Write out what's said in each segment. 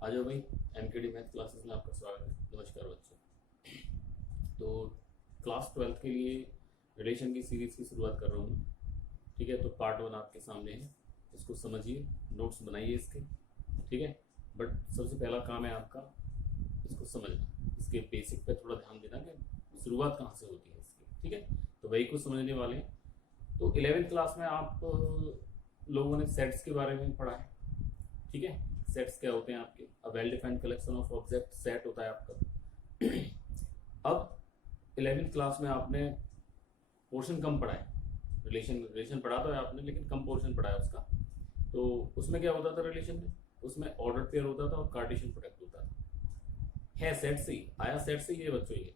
आ जाओ भाई। MKD math classes में आपका स्वागत है। नमस्कार बच्चों। तो क्लास 12th के लिए रिलेशन की सीरीज़ की शुरुआत कर रहा हूँ। ठीक है, तो पार्ट 1 आपके सामने है, इसको समझिए, नोट्स बनाइए इसके। ठीक है, बट सबसे पहला काम है आपका इसको समझना, इसके बेसिक पे थोड़ा ध्यान देना कि शुरुआत कहाँ से होती है इसकी। ठीक है, तो वही कुछ समझने वाले हैं। तो 11th क्लास में आप लोगों ने सेट्स के बारे में पढ़ा है। ठीक है, सेट्स क्या होते हैं आपके, a well defined collection of object set होता है आपका। अब 11th क्लास में आपने पोर्शन कम पढ़ा है, रिलेशन रिलेशन पढ़ा तो है आपने, लेकिन कम पोर्शन पढ़ा है उसका। तो उसमें क्या होता था रिलेशन में, उसमें ऑर्डर पेयर होता था और कार्टेशियन प्रोडक्ट होता था। है सेट से ही आया, सेट से ही है बच्चों ये।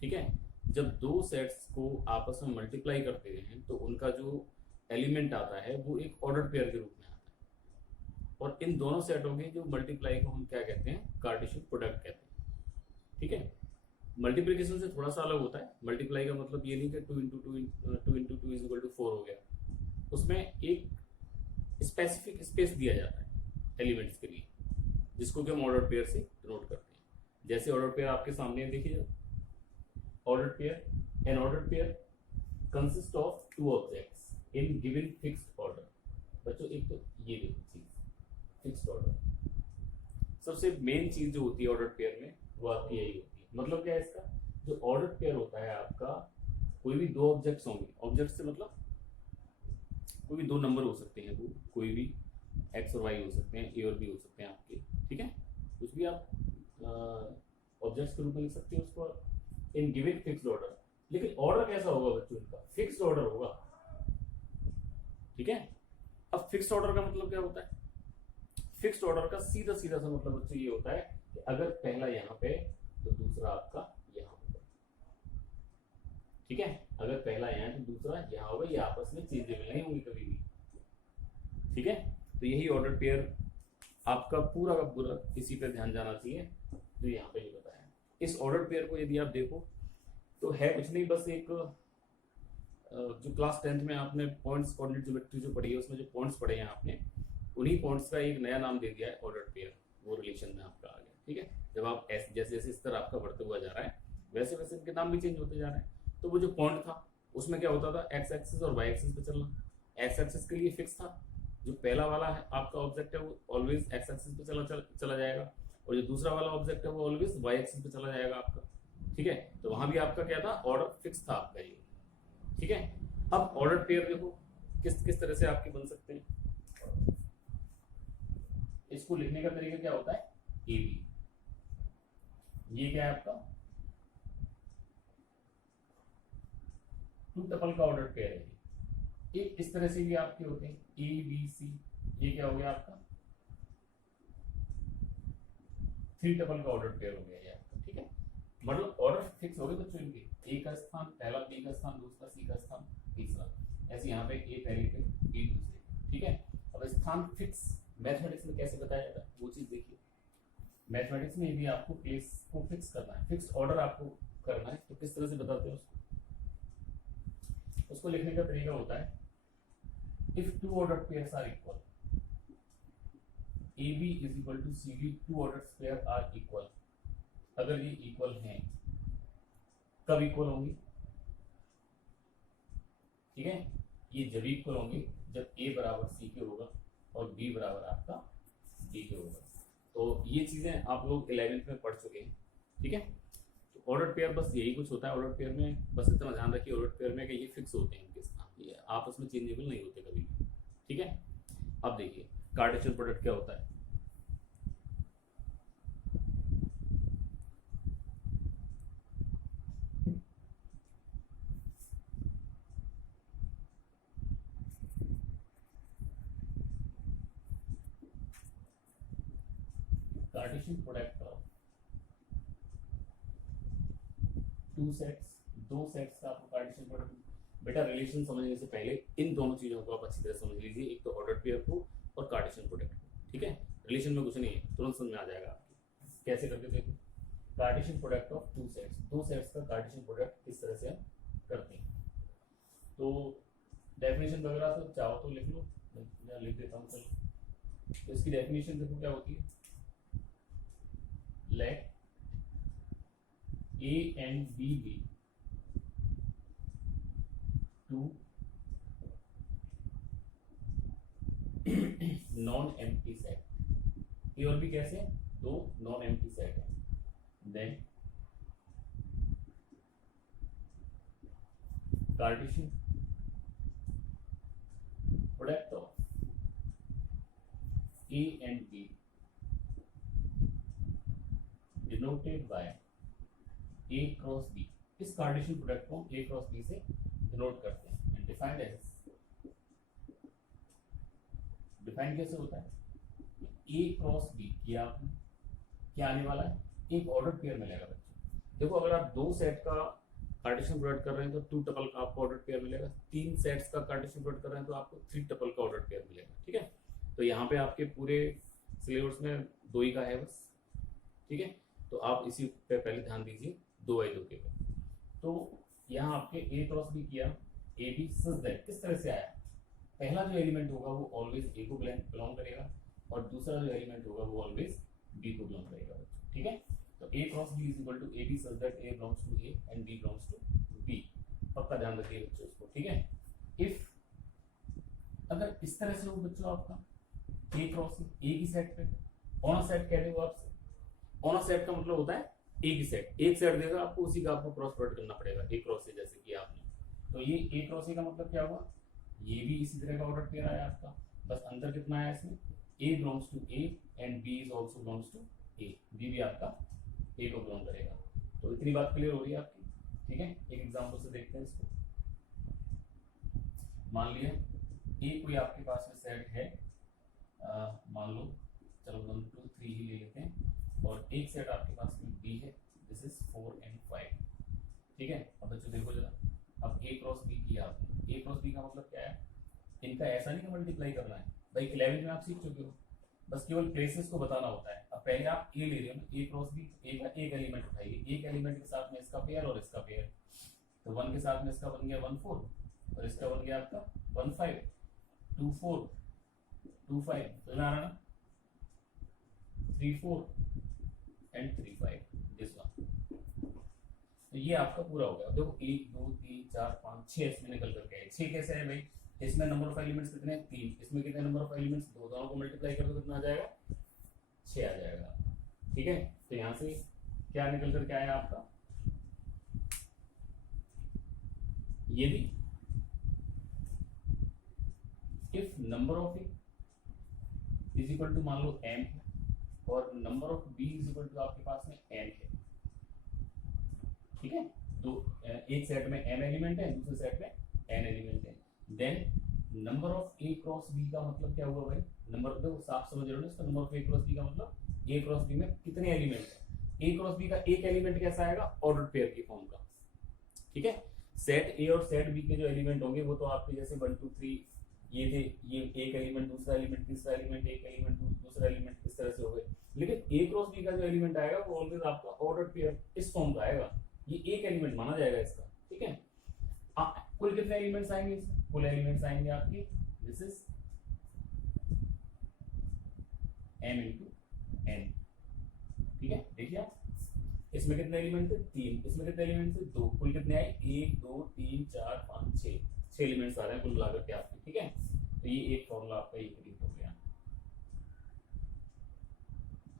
ठीक है, जब दो सेट्स को आपस में मल्टीप्लाई करते हैं तो उनका जो एलिमेंट आता है वो एक ऑर्डर पेयर के रूप में आता है, और इन दोनों सेटों के जो मल्टीप्लाई को हम क्या कहते हैं, कार्टेशियन प्रोडक्ट कहते हैं। ठीक है, मल्टीप्लिकेशन से थोड़ा सा अलग होता है। मल्टीप्लाई का मतलब ये नहीं कि 2 इंटू 2 4 हो गया। उसमें एक स्पेसिफिक स्पेस दिया जाता है एलिमेंट्स के लिए, जिसको कि हम ऑर्डर पेयर से डिनोट करते हैं। जैसे ऑर्डर पेयर आपके सामने है, देखिए order pair, an order pair consist of two objects in given fixed order. बच्चों एक तो ये देखो चीज, फिक्स्ड ऑर्डर सबसे मेन चीज जो होती है ऑर्डर पेयर में, वो आपकी यही होती है। मतलब क्या है इसका, जो ऑर्डर पेयर होता है आपका, कोई भी दो ऑब्जेक्ट्स होंगे, ऑब्जेक्ट से मतलब कोई भी दो नंबर हो सकते हैं, वो कोई भी एक्स और वाई हो सकते हैं, ए और बी हो सकते हैं आपके। ठीक है, कुछ भी आप ऑब्जेक्ट्स के रूप में लिख सकते हैं उसको इन गिवन फिक्स्ड ऑर्डर। लेकिन ऑर्डर कैसा होगा बच्चों, इनका फिक्स्ड ऑर्डर होगा। ठीक है, अब फिक्स्ड ऑर्डर का मतलब क्या होता है, फिक्स्ड ऑर्डर का सीधा सीधा सा मतलब बच्चों ये होता है कि अगर पहला यहाँ पे तो दूसरा आपका यहाँ होगा। ठीक है, अगर पहला यहाँ तो दूसरा यहाँ होगा, ये आपस में चेंजेबल नहीं होंगे कभी भी। ठीक है, तो यही ऑर्डर पेयर आपका पूरा का पूरा इसी पे ध्यान जाना चाहिए जो यहाँ पे ये बताया। इस ऑर्डर पेयर को यदि आप देखो तो है कुछ नहीं, बस एक जो क्लास 10th में आपने पॉइंट्स कोऑर्डिनेट ज्योमेट्री जो पढ़ी है, उसमें जो पॉइंट्स पढ़े हैं आपने, उन्हीं पॉइंट्स का एक नया नाम दे दिया है ऑर्डर पेयर, वो रिलेशन में आपका आ गया। ठीक है, जब आप जैसे जैसे स्तर आपका बढ़ते हुआ जा रहा है, वैसे वैसे इनके नाम भी चेंज होते जा रहे हैं। तो वो जो पॉइंट था उसमें क्या होता था, एक्स एक्सिस और वाई एक्सिस पे चलना। एक्स एक्सिस के लिए फिक्स था, जो पहला वाला है आपका ऑब्जेक्ट है वो ऑलवेज एक्स एक्सिस पे चला जाएगा, और जो दूसरा वाला ऑब्जेक्ट है वो ऑलवेज वाई एक्सिस पे चला जाएगा आपका। ठीक है, तो वहां भी आपका क्या था, ऑर्डर फिक्स था आपका ये। ठीक है, अब ऑर्डर पेयर देखो किस किस तरह से आपके बन सकते हैं। इसको लिखने का तरीका क्या होता है, ए बी, ये क्या है आपका टू टपल का ऑर्डर पेयर है। एक इस तरह से भी आपके होते हैं ए बी सी, ये क्या हो गया आपका 3 टपल का ऑर्डर पेयर हो गया ये आपका। ठीक है, मतलब ऑर्डर फिक्स हो गए बच्चों इनके, ए का स्थान पहला, बी का स्थान दूसरा, सी का स्थान तीसरा, ऐसे यहाँ पे ए पहले पे बी दूसरे। ठीक है, अब स्थान फिक्स मैथमेटिक्स में कैसे बताया जाता है वो चीज देखिए। मैथमेटिक्स में यदि आपको प्लेस को फिक्स करना है, फिक्स ऑर्डर आपको करना है, तो किस तरह से बताते हैं उसको लिखने का तरीका होता है, if two order pairs are equal, A B is equal to C B, two order pair are equal. अगर ये इक्वल हैं, कब इक्वल होंगी, ठीक है, ये जब इक्वल होंगे जब ए बराबर सी के होगा और बी बराबर आपका डी के होगा। तो ये चीजें आप लोग 11th में पढ़ चुके हैं। ठीक है, तो ऑर्डर पेयर बस यही कुछ होता है। ऑर्डर पेयर में बस इतना ध्यान रखिए, ऑर्डर पेयर में कि ये फिक्स होते हैं इनके स्थान, ये आपस में चेंजेबल नहीं होते कभी भी। ठीक है, अब देखिए कार्टेशियन प्रोडक्ट क्या होता है। Cartesian product of two sets, दो सेट्स का आपको कार्टेशियन प्रोडक्ट। बेटा रिलेशन समझने से पहले इन दोनों चीजों को आप अच्छी तरह समझ लीजिए, एक तो ऑर्डर पेयर को और कार्टेशियन प्रोडक्ट को। ठीक है, रिलेशन में कुछ नहीं है, तुरंत समझ में आ जाएगा आपको। कैसे करके देखो, Cartesian product of two sets, दो सेट्स का कार्टेशियन प्रोडक्ट किस तरह से हम करते हैं। तो डेफिनेशन वगैरह तो चाहो तो लिख लो, मैं लिख देता हूँ। चलो, तो इसकी डेफिनेशन देखो क्या होती है, let A and B be two non empty set. A और बी कैसे हैं? दो नॉन एम्प्टी सेट है। Then Cartesian product of A and B denoted by A cross B। इस कार्टेशियन प्रोडक्ट को A क्रॉस B से denote करते हैं एंड डिफाइंड एज, डिफाइन कैसे होता है? A क्रॉस B किया आपने, क्या आने वाला है? एक ऑर्डर पेयर मिलेगा बच्चों। देखो अगर आप दो सेट का कार्टेशियन प्रोडक्ट कर रहे हैं तो टू टपल का आपको ऑर्डर पेयर मिलेगा। तीन सेट्स का कार्टेशियन प्रोडक्ट कर रहे हैं तो आपको थ्री टपल का ऑर्डर पेयर मिलेगा। ठीक है, तो यहाँ पे आपके पूरे सिलेबस में दो ही का है बस। ठीक है, तो आप इसी पे पहले ध्यान दीजिए, दो बाई दो के पे। तो यहाँ आपके ए क्रॉस बी किया, ए बी सच दैट किस तरह से आया? पहला जो एलिमेंट होगा वो ऑलवेज ए को बिलोंग करेगा और दूसरा जो एलिमेंट होगा वो ऑलवेज बी को बिलोंग करेगा। ठीक है, तो A cross B is equal to A B such that A belongs to A and B belongs to B. पक्का ध्यान रखिए बच्चों इसको। ठीक है, इफ अगर इस तरह से हो बच्चों आपका ए क्रॉस ए की सेट पे ऑन अ सेट कह दो आपसे। ऑन अ सेट का मतलब होता है ए की सेट, एक सेट देगा आपको, उसी का आपको क्रॉस प्रोडक्ट करना पड़ेगा ए क्रॉस ए जैसे कि आपने। तो ये ए क्रॉस ए का मतलब क्या हुआ? ये भी इसी तरह का ऑर्डर पेयर आया आपका, बस अंतर कितना आया इसमें? A belongs to A and B is also belongs to A. B भी आपका ए को बिलोंग करेगा। तो इतनी बात क्लियर हो रही है आपकी। ठीक है, एक एग्जांपल से देखते हैं इसको। मान लिया ए कोई आपके पास में सेट है, मान लो चलो 1 2 3 ही ले लेते हैं, और एक सेट आपके पास में बी है, दिस इज 4 and 5। ठीक है, अब बच्चों देखो जरा, अब ए क्रॉस बी किया आपने। ए क्रॉस बी का मतलब क्या है? इनका ऐसा नहीं कि मल्टीप्लाई करना है भाई, 11 में आप सीख चुके हो, बस केवल प्लेसेस को बताना होता है। अब पहले आप ए ले रहे हो, ए क्रॉस बी, ए का एक एलिमेंट उठाइए, एक एलिमेंट के साथ में इसका पेयर और इसका पेयर, तो 1 के साथ में इसका बन गया 1 4 और इसका बन गया आपका 1 5, 2 4 2 5, तो ना 3 4 and 3 5, दिस वन। तो ये आपका पूरा हो गया। देखो 1 2 3 4 5 6 इसमें निकल करके आए। 6 कैसे है भाई? इसमें नंबर ऑफ एलिमेंट्स कितने हैं? 3। इसमें कितने नंबर ऑफ एलिमेंट्स? 2। दोनों को मल्टीप्लाई कर दो, कितना आ जाएगा? 6 आ जाएगा। ठीक है, तो यहां से क्या निकल करके आया आपका? ये भी if number of A is equal to मान लो m है और number of b is equal to आपके पास में n है। ठीक है, तो एक सेट में m एलिमेंट है, दूसरे सेट में n एलिमेंट है। Then number of a cross b का मतलब क्या हुआ भाई? नंबर देखो साफ समझ रहे हो ना इसका। Number of a cross b का मतलब a क्रॉस b में कितने एलिमेंट है? a क्रॉस b का एक एलिमेंट कैसा आएगा? ऑर्डर पेयर की फॉर्म का। ठीक है, सेट a और सेट b के जो एलिमेंट होंगे वो तो आपके जैसे 1 2 3 ये थे, ये एक एलिमेंट, दूसरा एलिमेंट, तीसरा एलिमेंट, एक एलिमेंट, दूसरा एलिमेंट, इस तरह से हो गए। लेकिन ए क्रॉस बी का जो एलिमेंट आएगा वो ऑलवेज आपका ऑर्डर पेयर इस फॉर्म का आएगा, ये एक एलिमेंट माना जाएगा इसका। ठीक है, कुल कितने एलिमेंट्स आएंगे इसमें? कुल एलिमेंट्स आएंगे आपके, this is m into n। ठीक है, देखिए आप इसमें कितने एलिमेंट थे? 3। इसमें कितने एलिमेंट थे? 2। कुल कितने आए? 1 2 3 4 5 6 एलिमेंट्स आ रहे हैं कुल मिलाकर के आपके। ठीक है, तो ये एक फॉर्मूला आपका ये क्रिएट हो गया।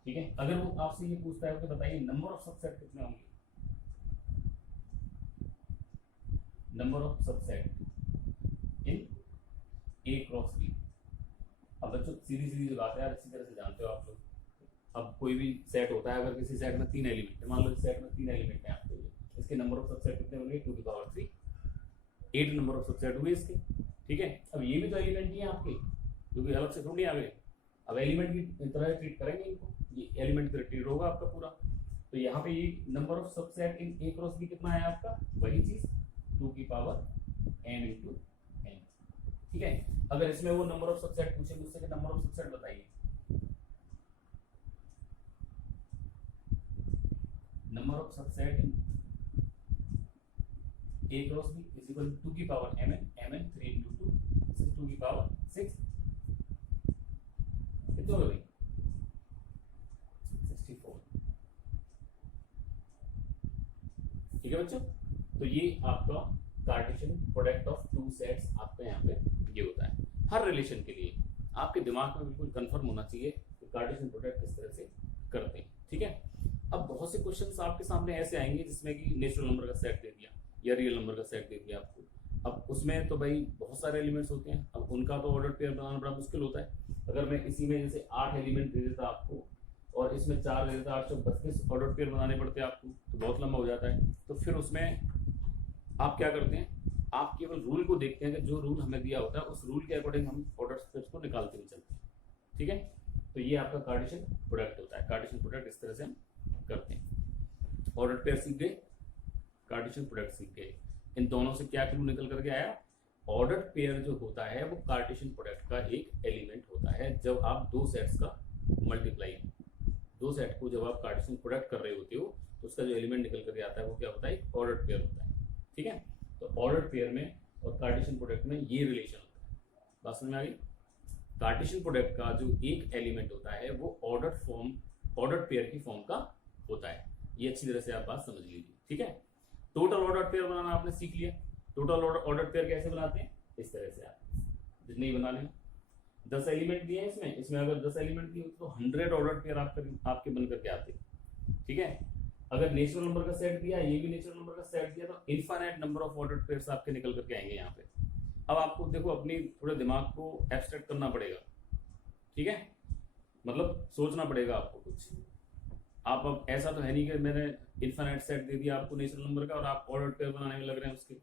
ठीक है, अगर वो आपसे ये पूछता है तो बताइए नंबर ऑफ सबसेट कितने होंगे? Number of subset in A cross B. अब बच्चों सीधी सीधी बात है यार, अच्छी तरह से जानते हो आप लोग। अब कोई भी सेट होता है, अगर किसी सेट में 3 एलिमेंट है, मान लो इस सेट में 3 एलिमेंट है आपके, इसके नंबर ऑफ सबसेट कितने होंगे? 2 की पावर 3, 8 नंबर ऑफ सबसेट हुए इसके। ठीक है, अब ये भी तो एलिमेंट ही है आपके, जो भी अलग से थोड़ी आ गए। अब एलिमेंट की तरह ट्रीट करेंगे इनको, ये एलिमेंट की तरह ट्रीट होगा आपका पूरा। तो यहाँ पे ये number of subset in A cross B कितना है आपका? वही चीज 2 की पावर n into n। ठीक है, अगर इसमें वो नंबर ऑफ सबसेट पूछे मुझसे कि नंबर ऑफ सबसेट बताइए, number of subset in a cross b is equal to 2 की power mn 3 into 2, this is 2 की पावर 6। कितने हो गए? 64। ठीक है बच्चों, तो ये आपका Cartesian product of two sets आपका यहाँ पे ये होता है। हर रिलेशन के लिए आपके दिमाग में बिल्कुल कंफर्म होना चाहिए कि कार्टेशियन प्रोडक्ट किस तरह से करते हैं, ठीक है। अब बहुत से क्वेश्चंस आपके सामने ऐसे आएंगे जिसमें कि नेचुरल नंबर का सेट दे दिया या रियल नंबर का सेट दे दिया आपको। अब उसमें तो भाई बहुत सारे एलिमेंट्स होते हैं, अब उनका तो ऑर्डर पेयर बनाना बड़ा मुश्किल होता है। अगर मैं इसी में जैसे 8 एलिमेंट दे देता आपको और इसमें 4 दे देता, 832 ऑर्डर पेयर बनाने पड़ते हैं आपको, तो बहुत लंबा हो जाता है। तो फिर उसमें आप क्या करते हैं, आप केवल रूल को देखते हैं कि जो रूल हमें दिया होता है उस रूल के अकॉर्डिंग हम ऑर्डर पेयर्स को निकालते हुए चलते हैं, ठीक है। तो ये आपका कार्टेशियन प्रोडक्ट होता है। कार्टेशियन प्रोडक्ट इस तरह से हम करते हैं। ऑर्डर पेयर सीख गए, कार्टेशियन प्रोडक्ट सीख गए। इन दोनों से क्या क्लू निकल करके आया, ऑर्डर पेयर जो होता है वो कार्टेशियन प्रोडक्ट का एक एलिमेंट होता है। जब आप दो सेट्स का मल्टीप्लाई, दो सेट को जब आप कार्टेशियन प्रोडक्ट कर रहे होते हो तो उसका जो एलिमेंट निकल करके आता है वो क्या होता है, ऑर्डर पेयर होता है, ठीक है। तो ऑर्डर पेयर में और कार्टेशियन प्रोडक्ट में ये रिलेशन होता है। बात समझ में आ गई। कार्टेशियन प्रोडक्ट का जो एक एलिमेंट होता है वो ऑर्डर पेयर की फॉर्म का होता है। ये अच्छी तरह से आप बात समझ लीजिए, ठीक है। टोटल ऑर्डर पेयर बनाना आपने सीख लिया। टोटल ऑर्डर पेयर कैसे बनाते हैं, इस तरह से आप जितने ही बना लें। 10 एलिमेंट दिए हैं इसमें अगर 10 एलिमेंट दिए तो 100 ऑर्डर पेयर आपके बन करके आते, ठीक है। अगर नेचुरल नंबर का सेट दिया, ये भी नेचुरल नंबर का सेट दिया, तो infinite number of order pairs आपके निकल करके आएंगे यहाँ पे। अब आपको देखो अपनी थोड़े दिमाग को एब्स्ट्रैक्ट करना पड़ेगा, ठीक है, मतलब सोचना पड़ेगा आपको कुछ। आप अब ऐसा तो है नहीं कि मैंने इनफाइनाइट सेट दे दिया आपको नेचुरल नंबर का और आप ऑर्डर पेयर बनाने में लग रहे हैं उसके,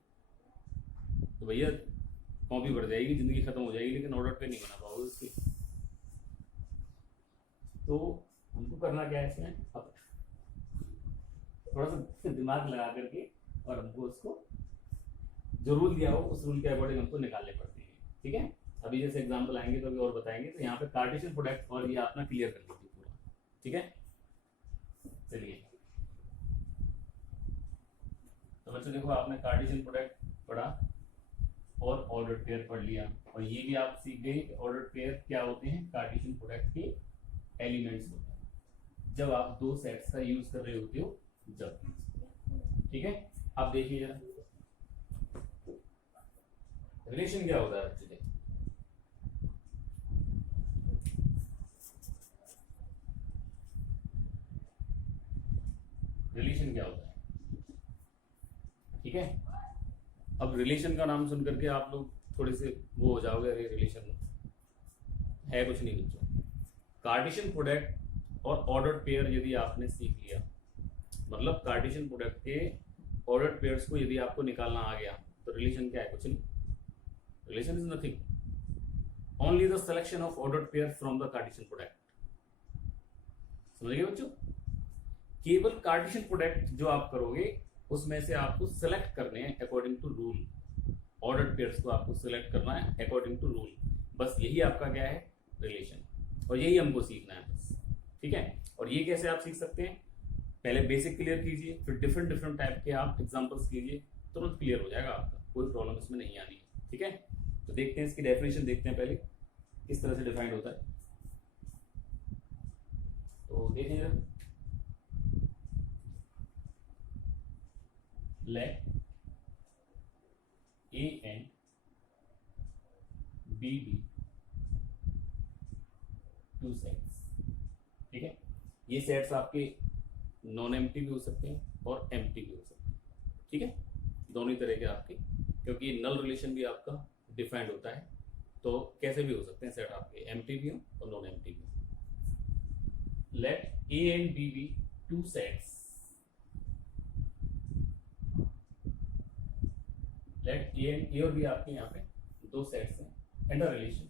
तो भैया कॉपी बढ़ जाएगी, जिंदगी खत्म हो जाएगी, लेकिन ऑर्डर पेयर नहीं बना पाओगे उसकी। तो हमको करना क्या है इसमें, अब थोड़ा सा दिमाग लगा करके और हमको उसको जो रूल दिया हो उस रूल के अकॉर्डिंग हमको निकालने पड़ते हैं, ठीक है। अभी जैसे एग्जांपल आएंगे तो अभी और बताएंगे। तो यहाँ पे कार्टेशियन प्रोडक्ट और ये अपना क्लियर कर लीजिए पूरा, ठीक है। चलिए तो बच्चों देखो आपने कार्टेशियन प्रोडक्ट पढ़ा और ऑर्डर पेयर पढ़ लिया, और ये भी आप सीख गए कि ऑर्डर पेयर क्या होते हैं, कार्टेशियन प्रोडक्ट के एलिमेंट्स होते हैं जब आप दो सेट्स का यूज कर रहे होते हो जब, ठीक है। आप देखिए जरा रिलेशन क्या होता है बच्चे, रिलेशन क्या होता है, ठीक है। अब रिलेशन का नाम सुन करके आप लोग थोड़े से वो हो जाओगे, अरे रिलेशन है कुछ नहीं बच्चों। कार्टेशियन प्रोडक्ट और ऑर्डर पेयर यदि आपने सीख लिया, मतलब कार्टेशियन प्रोडक्ट के ऑर्डर पेयर्स को यदि आपको निकालना आ गया, तो रिलेशन क्या है, कुछ नहीं। Relation is nothing, only the selection of order pair from the Cartesian product. समझ गए बच्चों, केवल कार्टेशियन प्रोडक्ट जो आप करोगे उसमें से आपको सिलेक्ट करने हैं according to rule, order pairs को आपको सिलेक्ट करना है अकॉर्डिंग टू रूल। बस यही आपका क्या है, रिलेशन, और यही हमको सीखना है बस, ठीक है। और ये कैसे आप सीख सकते हैं, पहले बेसिक क्लियर कीजिए, फिर डिफरेंट डिफरेंट टाइप के आप एग्जांपल्स कीजिए, तुरंत क्लियर हो जाएगा आपका, कोई प्रॉब्लम इसमें नहीं आनी है, ठीक है। तो देखते हैं इसकी डेफिनेशन, देखते हैं पहले किस तरह से डिफाइंड होता है। तो देखें, let A and B be two sets, ठीक है। ये सेट्स आपके नॉन एम्प्टी भी हो सकते हैं और एम्प्टी भी हो सकते हैं, ठीक है, दोनों ही तरह के आपके, क्योंकि नल रिलेशन भी आपका डिफाइंड होता है, तो कैसे भी हो सकते हैं सेट आपके, एम्प्टी भी हो और नॉन एम्प्टी भी हो। Let A and B be two sets, let A and A और B आपके यहाँ पे दो सेट्स हैं, and a relation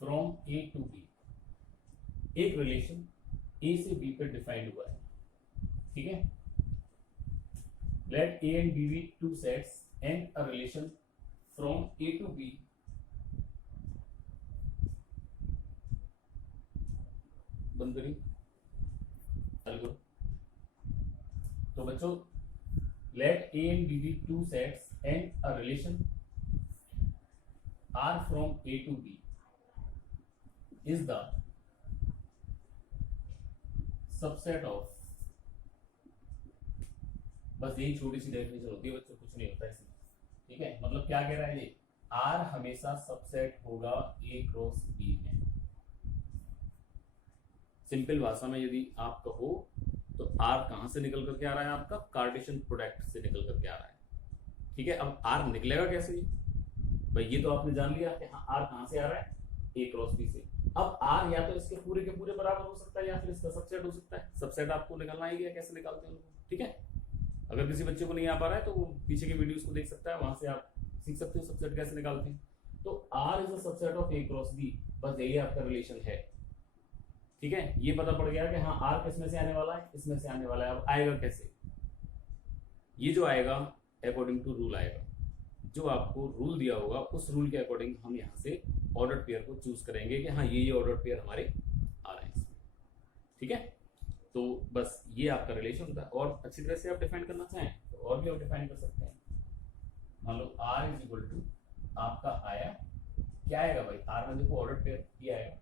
from A to B। एक रिलेशन A से B पे डिफाइंड हुआ है, ठीक है। Let A and B be two sets and a relation from A to B बंद करी, चालू करो। तो बच्चों let A and B be two sets and a relation R from A to B is the subset of, बस यही छोटी सी definition होती है बच्चों, कुछ नहीं होता इसमें। ठीक है, मतलब क्या कह रहा है ये, आर हमेशा सबसेट होगा ए क्रॉस बी में। सिंपल भाषा में यदि आप कहो तो आर कहां से निकल करके आ रहा है, आपका कार्टेशियन प्रोडक्ट से निकल करके आ रहा है। ठीक है, अब आर निकलेगा कैसे भाई, ये तो आपने जान लिया कि हाँ आर कहां से आ रहा है, ए क्रॉस बी से। अब आर या तो इसके पूरे के पूरे बराबर हो सकता है या फिर इसका सबसेट हो सकता है। सबसेट आपको निकालना ही है, कैसे निकालते हैं उनको। ठीक है, अगर किसी बच्चे को नहीं आ पा रहा है तो वो पीछे के वीडियोस को देख सकता है, वहां से आप सीख सकते हो सबसेट कैसे निकालते हैं। तो R is a subset of A cross B, बस यही आपका रिलेशन है। ठीक है, ये पता पड़ गया कि हाँ आर किसमें से आने वाला है, इसमें से आने वाला है। अब आएगा कैसे, ये जो आएगा अकॉर्डिंग टू रूल आएगा, जो आपको रूल दिया होगा उस रूल के अकॉर्डिंग हम यहाँ से ऑर्डर पेयर को चूज करेंगे कि हाँ ये ऑर्डर पेयर हमारे आ रहे हैं इसमें। ठीक है, तो बस ये आपका रिलेशन होता है। और अच्छी तरह से आप डिफाइन करना चाहें तो और भी आप डिफाइन कर सकते हैं। मान लो आर इज इक्वल टू आपका आया, क्या आएगा भाई, आर में देखो ऑर्डर पेयर ये आएगा।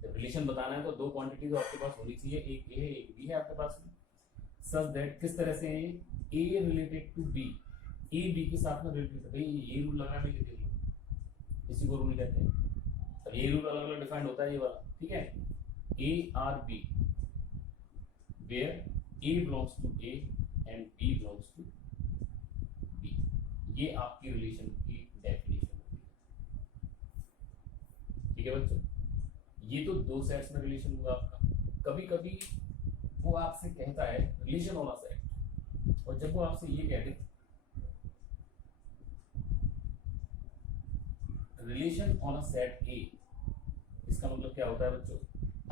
जब रिलेशन बताना है तो दो क्वांटिटी तो आपके पास होनी चाहिए, एक ए है एक बी है आपके पास में। सच दैट किस तरह से A related to B, A B के साथ में रिलेटेड है। भाई ये रूल लगा भी देख लो, इसी को रूल कहते हैं। अब ये रूल अलग अलग डिफाइंड होता है ये वाला। ठीक है, A R B where A belongs to A and B belongs to B, ये आपकी रिलेशन की डेफिनेशन होती है। ठीक है बच्चों, ये तो दो सेट्स में रिलेशन हुआ आपका। कभी कभी वो आपसे कहता है रिलेशन ऑन अ सेट, और जब वो आपसे ये कह the relation on a set A, इसका मतलब क्या होता है बच्चों,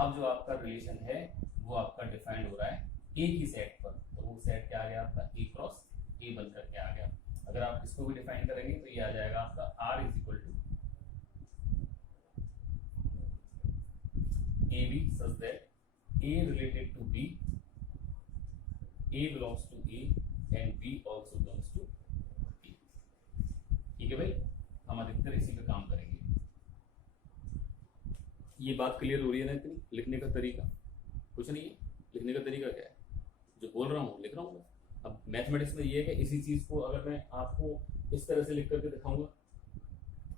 अब जो आपका रिलेशन है वो आपका डिफाइंड हो रहा है ए की सेट पर, तो वो सेट क्या आ गया आपका, ए क्रॉस ए बन करके आ गया। अगर आप इसको भी डिफाइन करेंगे तो ये आ जाएगा आपका R is equal to A B such that A related to B, A belongs to A and B also belongs to A. ठीक है भाई, हम अधिकतर इसी पे काम करेंगे। ये बात क्लियर हो रही है ना इतनी। लिखने का तरीका कुछ नहीं है, लिखने का तरीका क्या है, जो बोल रहा हूँ लिख रहा हूँ। अब मैथमेटिक्स में ये है कि इसी चीज को अगर मैं आपको इस तरह से लिख करके दिखाऊंगा,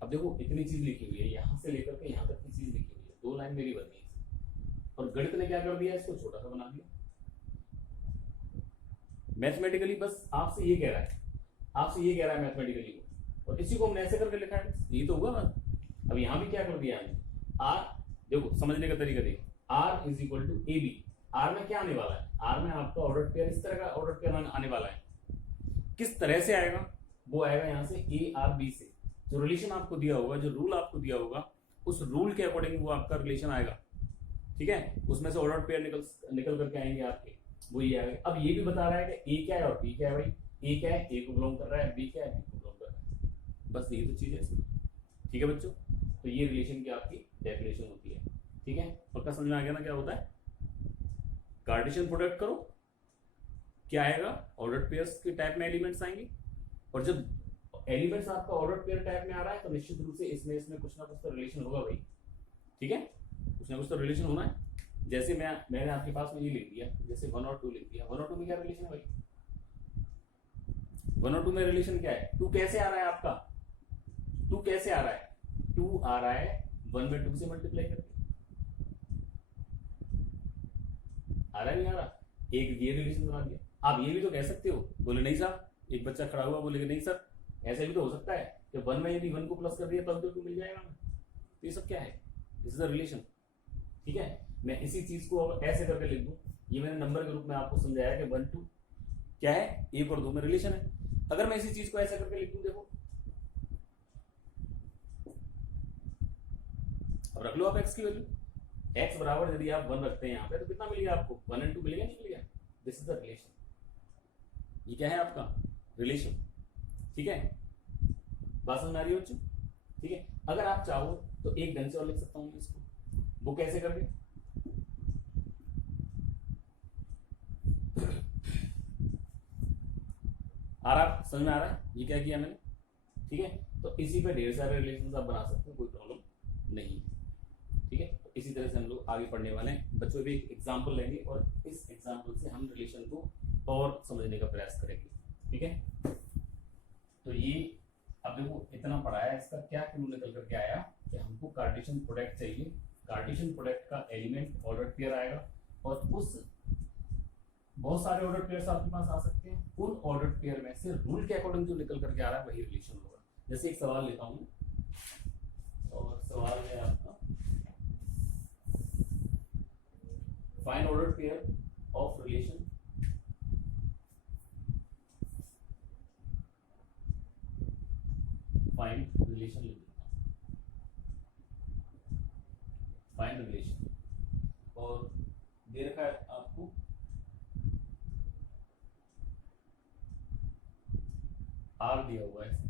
अब देखो इतनी चीज लिखी हुई है, यहाँ से लेकर के यहाँ तक की चीज लिखी हुई है, दो लाइन मेरी बननी है, और गणित ने क्या कर दिया, इसको छोटा सा बना दिया। मैथमेटिकली बस आपसे ये कह रहा है, आपसे ये कह रहा है मैथमेटिकली को, और इसी को हमने ऐसे करके लिखा है, ये तो हुआ ना। अब यहाँ भी क्या कर दिया हमने, आर, देखो समझने का तरीका देखो, R is equal to A B. R में क्या आने वाला है, आर में आपका ऑर्डर पेयर इस तरह का ऑर्डर पेयर आने वाला है। किस तरह से आएगा, वो आएगा यहाँ से ए आर बी से। जो रिलेशन आपको दिया होगा, जो रूल आपको दिया होगा, उस रूल के अकॉर्डिंग वो आपका रिलेशन आएगा। ठीक है, उसमें से ऑर्डर पेयर निकल करके आएंगे आपके, वो ये आएगा। अब ये भी बता रहा है कि ए क्या है और बी क्या है। भाई ए क्या है, ए को बिलोंग कर रहा है, बी क्या है, बी को बिलोंग कर रहा है। बस ये तो चीज है इसमें। ठीक है बच्चों, तो ये रिलेशन की आपकी डेफिनेशन होती है। ठीक है, पक्का समझ में आ गया ना क्या होता है। कार्टेशियन प्रोडक्ट करो, क्या आएगा, ऑर्डर पेयर्स के टाइप में एलिमेंट्स आएंगे, और जब एलिमेंट्स आपका ऑर्डर पेयर टाइप में आ रहा है तो निश्चित रूप से इसमें कुछ ना कुछ तो रिलेशन होगा भाई। ठीक है, कुछ ना कुछ तो रिलेशन होना है। जैसे मैंने आपके पास में ये लिख दिया, जैसे 1 और 2 लिख दिया। 1 और 2 में क्या रिलेशन है भाई, 1 और 2 में रिलेशन क्या है, 2 कैसे आ रहा है आपका, 2 कैसे आ रहा है, 2 आ रहा है 1 में 2 से मल्टीप्लाई करके, आ रहा है नहीं आ रहा, एक ये रिलेशन बना दिया। आप ये भी तो कह सकते हो, बोले नहीं साहब, एक बच्चा खड़ा हुआ बोले नहीं सर, ऐसे भी तो हो सकता है कि 1 में यदि 1 को प्लस कर दिया तब तो 2 मिल जाएगा। तो ये सब क्या है, दिस इज द रिलेशन। ठीक है, मैं इसी चीज को ऐसे करके लिख दूं, ये मैंने नंबर के रूप में आपको समझाया कि 1 2 क्या है, 1 और 2 में रिलेशन है। अगर मैं इसी चीज को ऐसे करके लिख दूं, देखो अब रख लो आप x की वैल्यू, x बराबर यदि आप 1 रखते हैं यहाँ पे तो कितना मिलेगा आपको, 1 और 2 मिलेगा नहीं मिलेगा। दिस इज द रिलेशन, ये क्या है आपका रिलेशन। ठीक है, बात समझ आ रही है बच्चों। ठीक है, अगर आप चाहो तो एक ढंग से और लिख सकता हूँ इसको, वो कैसे करके, आ रहा समझ में आ रहा है ये क्या किया मैंने। ठीक है, तो इसी पे ढेर सारे रिलेशन आप बना सकते हो, कोई प्रॉब्लम नहीं है। ठीक है, तो इसी तरह से हम लोग आगे पढ़ने वाले हैं। बच्चों भी एक एग्जाम्पल लेंगे और इस एग्जाम्पल से हम रिलेशन को और समझने का प्रयास करेंगे। ठीक है, तो ये अब देखो इतना पढ़ा है, इसका क्या क्लू निकल करके आया कि हमको कार्टेशियन प्रोडक्ट चाहिए। कार्टेशियन प्रोडक्ट का एलिमेंट ऑर्डर पेयर आएगा और उस बहुत सारे ऑर्डर पेयर्स आपके पास आ सकते हैं, उन ऑर्डर पेयर में से रूल के अकॉर्डिंग जो निकल करके आ रहा है वही रिलेशन होगा। जैसे एक सवाल लेता हूं और सवाल है आपका find order pair of relation find relation लिख देता हूं, फाइंड रिलेशन और दे रखा है आपको आर दिया हुआ है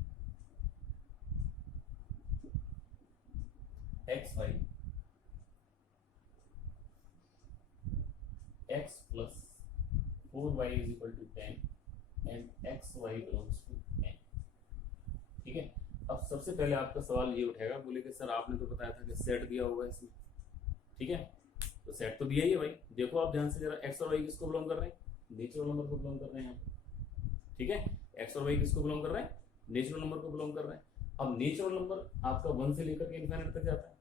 X Y x plus 4y is equal to 10 and xy belongs to n। ठीक है, अब सबसे पहले आपका सवाल ये उठेगा, बोले कि सर आपने तो बताया था कि सेट दिया हुआ है इसमें। ठीक है, तो सेट तो दिया ही है भाई। देखो आप ध्यान से जरा, x और y किसको बिलोंग कर रहे हैं? नेचुरल नंबर को बिलोंग कर रहे हैं यहाँ। ठीक है, x और y किसको बिलोंग कर रहे हैं? नेचुरल नंबर को बिलोंग कर रहे हैं। अब नेचुरल नंबर आपका 1 से लेकर के इनफिनिट तक जाता है,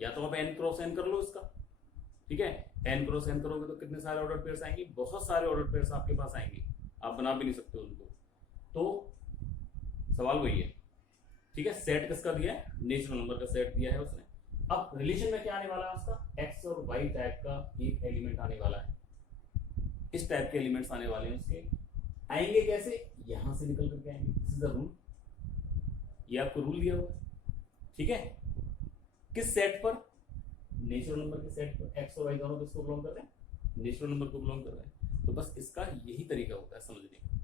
या तो आप n क्रॉस n कर लो इसका। ठीक है, n क्रॉस n करोगे तो कितने सारे ऑर्डर पेयर्स आएंगे? बहुत सारे ऑर्डर पेयर्स आपके पास आएंगे, आप बना भी नहीं सकते उनको। तो सवाल वही है। ठीक है, सेट किसका दिया है? नेचुरल नंबर का सेट दिया है उसने। अब रिलेशन में क्या आने वाला है उसका? x और y टाइप का एक एलिमेंट आने वाला है। इस टाइप के एलिमेंट्स आने वाले हैं उसके। आएंगे कैसे? यहां से निकल करके आएंगे। दिस इज द रूल, ये आपको रूल दिया हुआ है। ठीक है, किस सेट पर? नेचुरल नंबर के सेट पर। एक्स और वाई दोनों किसको बिलोंग कर रहे हैं? नेचुरल नंबर को बिलोंग कर रहे हैं। तो बस इसका यही तरीका होता है समझने का।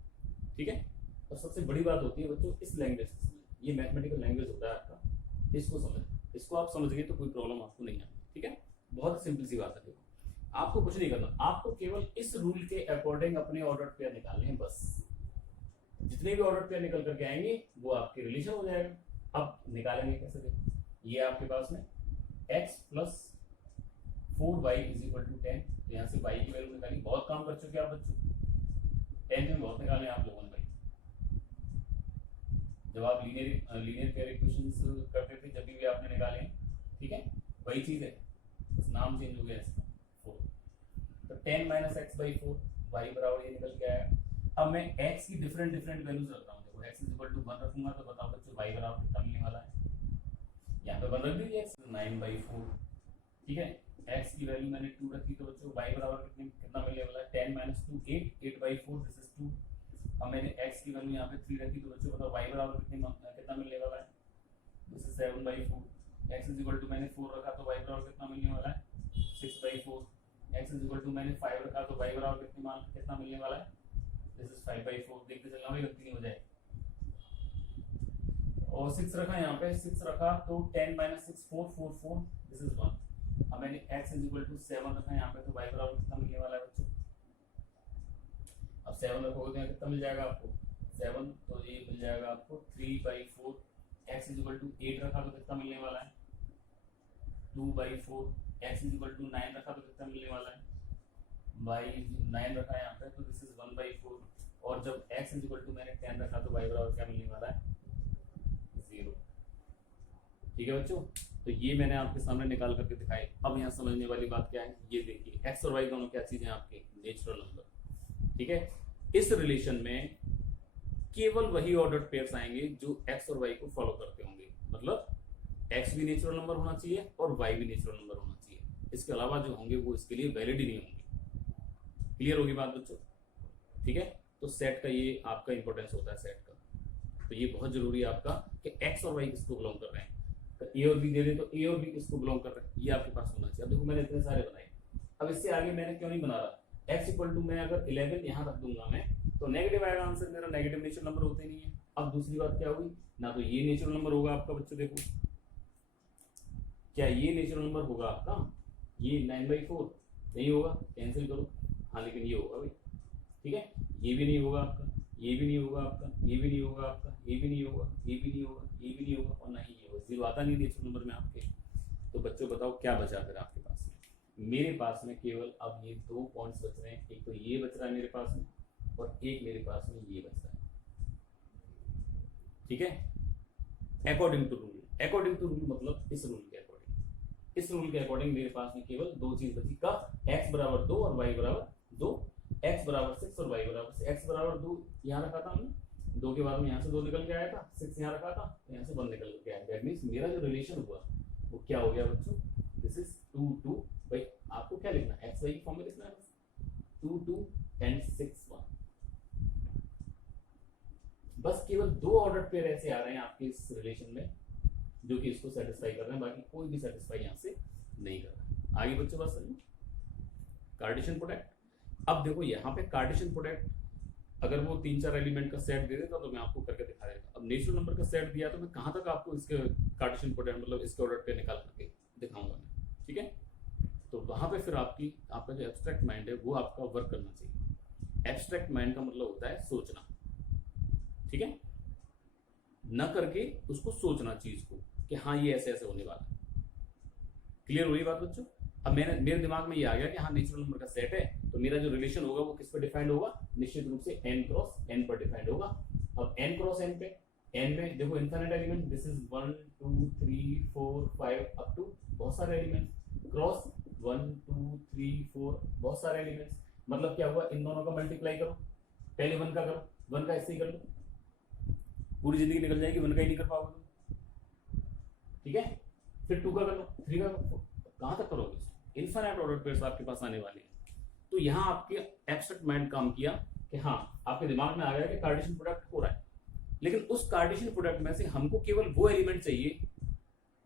ठीक है, और सबसे बड़ी बात होती है बच्चों इस लैंग्वेज से समझना। ये मैथमेटिकल लैंग्वेज होता है आपका, इसको समझना। इसको आप समझ गए तो कोई प्रॉब्लम आपको नहीं आती। ठीक है, बहुत सिंपल सी बात है। देखो आपको कुछ नहीं करना, आपको केवल इस रूल के अकॉर्डिंग अपने ऑर्डर पेयर निकालने हैं बस। जितने भी ऑर्डर पेयर निकल करके आएंगे वो आपके रिलेशन हो जाएगा। अब निकालेंगे कैसे? देखो ये आपके पास में x plus 4y is equal to 10, तो यहाँ से y की वैल्यू निकाली। बहुत काम कर चुके आप बच्चों, 10 में बहुत निकाले आप लोगों ने भाई। जब आप लीनियर पेयर इक्वेशंस करते थे, जब भी आपने निकाले हैं, ठीक है, वही चीज है, बस नाम चेंज हो गया इसका 4। तो 10 माइनस एक्स बाई 4, y बराबर ये निकल के आया। अब मैं x की डिफरेंट वैल्यूज रख रहा हूँ। देखो x इज इक्वल टू 1 रखूंगा तो बताओ बच्चों y बराबर कितना मिलने वाला है? यहाँ पे 1 रख दीजिए, x 9/4। ठीक है, x की वैल्यू मैंने 2 रखी तो बच्चों y बराबर कितना मिलने वाला है? 10 माइनस 2 8, 8/4 दिस इज 2। अब मैंने x की वैल्यू यहाँ पे 3 रखी तो बच्चों बताओ y बराबर कितना मिलने वाला है? This is 7/4। x is equal to मैंने 4 रखा तो y बराबर कितना मिलने वाला है? 6/4। x इज इक्वल टू मैंने 5 रखा तो y बराबर कितना मिलने वाला है? This is 5/4। देखते चलना भाई गलती नहीं हो जाए। और 6 रखा यहाँ पे, 6 रखा तो 10 माइनस 6 4 4 4 दिस इज 1। अब मैंने x इज इक्वल टू 7 रखा यहाँ पे तो y बराबर कितना मिलने वाला है बच्चों? अब 7 रखोगे तो कितना मिल जाएगा आपको? 7, तो ये मिल जाएगा आपको 3/4। x इज इक्वल टू 8 रखा तो कितना मिलने वाला है? 2/4। x इज इक्वल टू 9 रखा तो कितना मिलने वाला है? y 9 रखा है यहाँ पे तो दिस इज 1/4। और जब x इज इक्वल टू मैंने 10 रखा तो y बराबर क्या मिलने वाला है? 0। ठीक है बच्चों, तो ये मैंने आपके सामने निकाल करके दिखाई। अब यहाँ समझने वाली बात क्या है, ये देखिए x और y दोनों क्या चीज है आपके? Natural number. ठीक है, इस रिलेशन में केवल वही ऑर्डर्ड पेयर्स आएंगे जो x और y को फॉलो करते होंगे। मतलब x भी नेचुरल नंबर होना चाहिए और y भी नेचुरल नंबर होना चाहिए। इसके अलावा जो होंगे वो इसके लिए वैलिड ही नहीं होंगे। क्लियर होगी बात बच्चों? ठीक है, तो सेट का ये आपका इंपॉर्टेंस होता है सेट का। तो ये बहुत जरूरी है आपका कि x और y किसको बिलोंग कर रहे हैं। तो a और b दे दे तो a और b किसको बिलोंग कर रहे हैं, ये आपके पास होना चाहिए। अब देखो मैंने इतने सारे बनाए, अब इससे आगे मैंने क्यों नहीं बना रहा? x इक्वल टू मैं अगर 11 यहाँ रख दूंगा मैं तो नेगेटिव आएगा आंसर मेरा। नेगेटिव नेचुरल नंबर होते नहीं है। अब दूसरी बात क्या होगी ना, तो ये नेचुरल नंबर होगा आपका बच्चों। देखो क्या ये नेचुरल नंबर होगा आपका? ये 9/4 नहीं होगा, कैंसिल करो। हाँ लेकिन ये होगा भाई। ठीक है, ये भी नहीं होगा आपका, ये भी नहीं होगा आपका, ये भी नहीं होगा आपका, ये भी नहीं होगा, ये भी नहीं होगा, ये भी नहीं होगा, और ना ही ये होगा। जीरो आता नहीं नेचुरल नंबर में आपके। तो बच्चों बताओ क्या बचा फिर आपके पास? मेरे पास में केवल अब ये दो पॉइंट्स बच रहे हैं, एक तो ये बच रहा है मेरे पास में, और एक मेरे पास में ये बच रहा है। ठीक है, according to rule. According to rule मतलब इस रूल के अकॉर्डिंग, इस रूल के अकॉर्डिंग मेरे पास में केवल दो चीज बची। का x बराबर 2 और y बराबर 2, x बराबर 6 और y बराबर 6। x बराबर 2 यहाँ रखा था हमने, 2 के बाद में यहाँ से 2 निकल के आया था, 6 यहाँ रखा था, तो यहाँ से 1 निकल के आया। दैट मीन्स मेरा जो रिलेशन हुआ वो क्या हो गया बच्चों? This is 2 2। भाई आपको क्या लिखना है? xy की फॉर्म में लिखना है, 2 2 एंड 6 1। बस केवल दो ऑर्डर पेयर ऐसे आ रहे हैं आपके इस रिलेशन में जो कि इसको सेटिस्फाई कर रहे हैं, बाकी कोई भी सेटिस्फाई यहाँ से नहीं कर रहा है। आगे बच्चों बात समझो, कार्टेशियन प्रोडक्ट। अब देखो यहाँ पे कार्टेशियन प्रोडक्ट अगर वो 3-4 एलिमेंट का सेट दे देता तो मैं आपको करके दिखा देता। अब नेचुरल नंबर का सेट दिया तो मैं कहाँ तक आपको इसके कार्टेशियन प्रोडक्ट मतलब इसके ऑर्डर पे निकाल करके दिखाऊंगा मैं। ठीक है, तो वहां पे फिर आपका जो एब्स्ट्रैक्ट माइंड है वो आपका वर्क करना चाहिए। एब्स्ट्रैक्ट माइंड का मतलब होता है सोचना, ठीक है, न करके उसको सोचना चीज को कि हाँ ये ऐसे ऐसे होने वाला है। क्लियर हुई बात बच्चों? अब मेरे दिमाग में ये आ गया कि हाँ नेचुरल नंबर का सेट है, तो मेरा जो रिलेशन होगा वो किस पर डिफाइंड होगा? निश्चित रूप से n क्रॉस n पर डिफाइंड होगा। अब n क्रॉस n पे, n में देखो infinite element, this is 1 2 3 4 5 up to बहुत सारे एलिमेंट, क्रॉस 1 2 3 4 बहुत सारे एलिमेंट्स। मतलब क्या हुआ? इन दोनों का मल्टीप्लाई करो, पहले 1 का करो, 1 का ऐसे ही कर लो, पूरी जिंदगी निकल जाएगी, 1 का ही नहीं कर पाओगे तुम। ठीक है, फिर 2 का कर लो, 3 का करो, कहां तक करोगे? इनफाइनाइट ऑर्डर पेयर्स आपके पास आने वाले हैं। तो यहाँ आपके एब्स्ट्रैक्ट माइंड काम किया कि हाँ आपके दिमाग में आ गया कि कार्टेशियन प्रोडक्ट हो रहा है, लेकिन उस कार्टेशियन प्रोडक्ट में से हमको केवल वो एलिमेंट चाहिए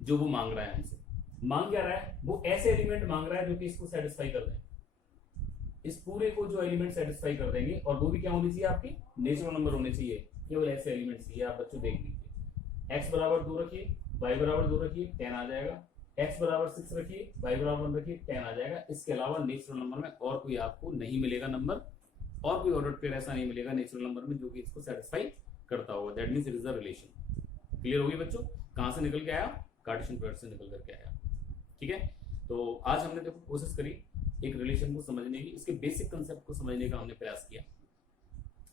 जो वो मांग रहा है हमसे। मांग क्या रहा है? वो ऐसे एलिमेंट मांग रहा है जो कि इसको सेटिस्फाई कर दें, इस पूरे को जो एलिमेंट सेटिस्फाई कर देंगे, और वो भी क्या होनी चाहिए? आपकी नेचुरल नंबर होने चाहिए। केवल ऐसे एलिमेंट चाहिए। आप बच्चों देख लीजिए, x बराबर 2 रखिए, y बराबर 2 रखिए, 10 आ जाएगा। x बराबर 6 रखिए, y बराबर 1 रखिए, 10 आ जाएगा। इसके अलावा नेचुरल नंबर में और कोई आपको नहीं मिलेगा नंबर, और कोई ऑर्डर पेयर ऐसा नहीं मिलेगा नेचुरल नंबर में जो कि इसको सेटिस्फाई करता होगा। That means it is the relation. Clear होगी बच्चों? कहां से निकल के आया? कार्टेशियन प्रोडक्ट से निकल करके आया। ठीक है, तो आज हमने देखो कोशिश करी एक रिलेशन को समझने की, इसके बेसिक कंसेप्ट को समझने का हमने प्रयास किया।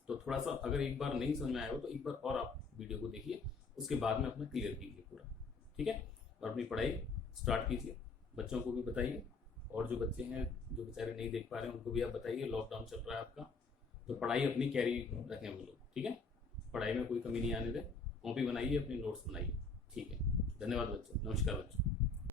तो थोड़ा सा अगर एक बार नहीं समझ में आया हो तो एक बार और आप वीडियो को देखिए, उसके बाद में अपना क्लियर कीजिए पूरा। ठीक है, और अपनी पढ़ाई स्टार्ट कीजिए, बच्चों को भी बताइए, और जो बच्चे हैं जो बेचारे नहीं देख पा रहे हैं उनको भी आप बताइए। लॉकडाउन चल रहा है आपका, तो पढ़ाई अपनी कैरी रखें वो लोग। ठीक है, पढ़ाई में कोई कमी नहीं आने दें, कॉपी बनाइए, अपने नोट्स बनाइए। ठीक है, धन्यवाद बच्चों, नमस्कार बच्चों।